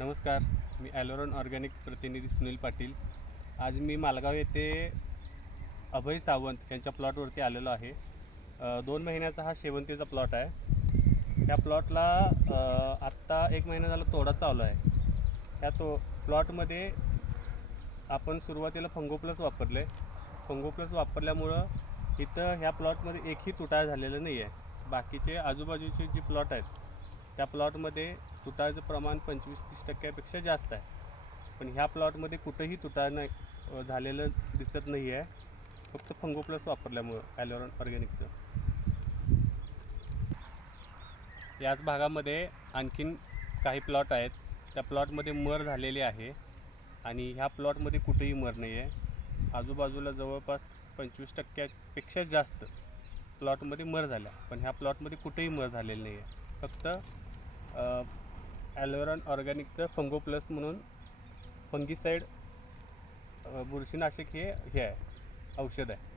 नमस्कार, मी ॲलोरॉन ऑर्गॅनिक प्रतिनिधी सुनील पाटील. आज मी मालगाव येथे अभय सावंत यांच्या प्लॉटवरती आलेलो आहे. 2 महिन्याचा हा शेवंतीचा प्लॉट आहे. ह्या प्लॉटला आत्ता 1 महिना झाला तोडा चालू आहे. ह्या प्लॉटमध्ये आपण सुरुवातीला फंगोप्लस वापरले. फंगोप्लस वापरल्यामुळं इथं ह्या प्लॉटमध्ये एकही तुटाळ झालेलं नाही आहे. बाकीचे आजूबाजूचे जे प्लॉट आहेत त्या प्लॉटमध्ये तुटाळचं प्रमाण 25-30% जास्त आहे. पण ह्या प्लॉटमध्ये कुठंही तुटाळ नाही झालेलं दिसत नाही आहे, फक्त फंगोप्लस वापरल्यामुळं ॲलोरॉन ऑर्गॅनिकचं. याच भागामध्ये आणखीन काही प्लॉट आहेत. त्या प्लॉटमध्ये मर झालेली आहे आणि ह्या प्लॉटमध्ये कुठेही मर नाही आहे. आजूबाजूला जवळपास 25%पेक्षा जास्त प्लॉटमध्ये मर झाल्या, पण ह्या प्लॉटमध्ये कुठेही मर झालेली नाही आहे. फक्त ॲलोरॉन ऑर्गॅनिकचं फंगोप्लस म्हणून फंगिसाईड बुरशीनाशक हे आहे, औषध आहे.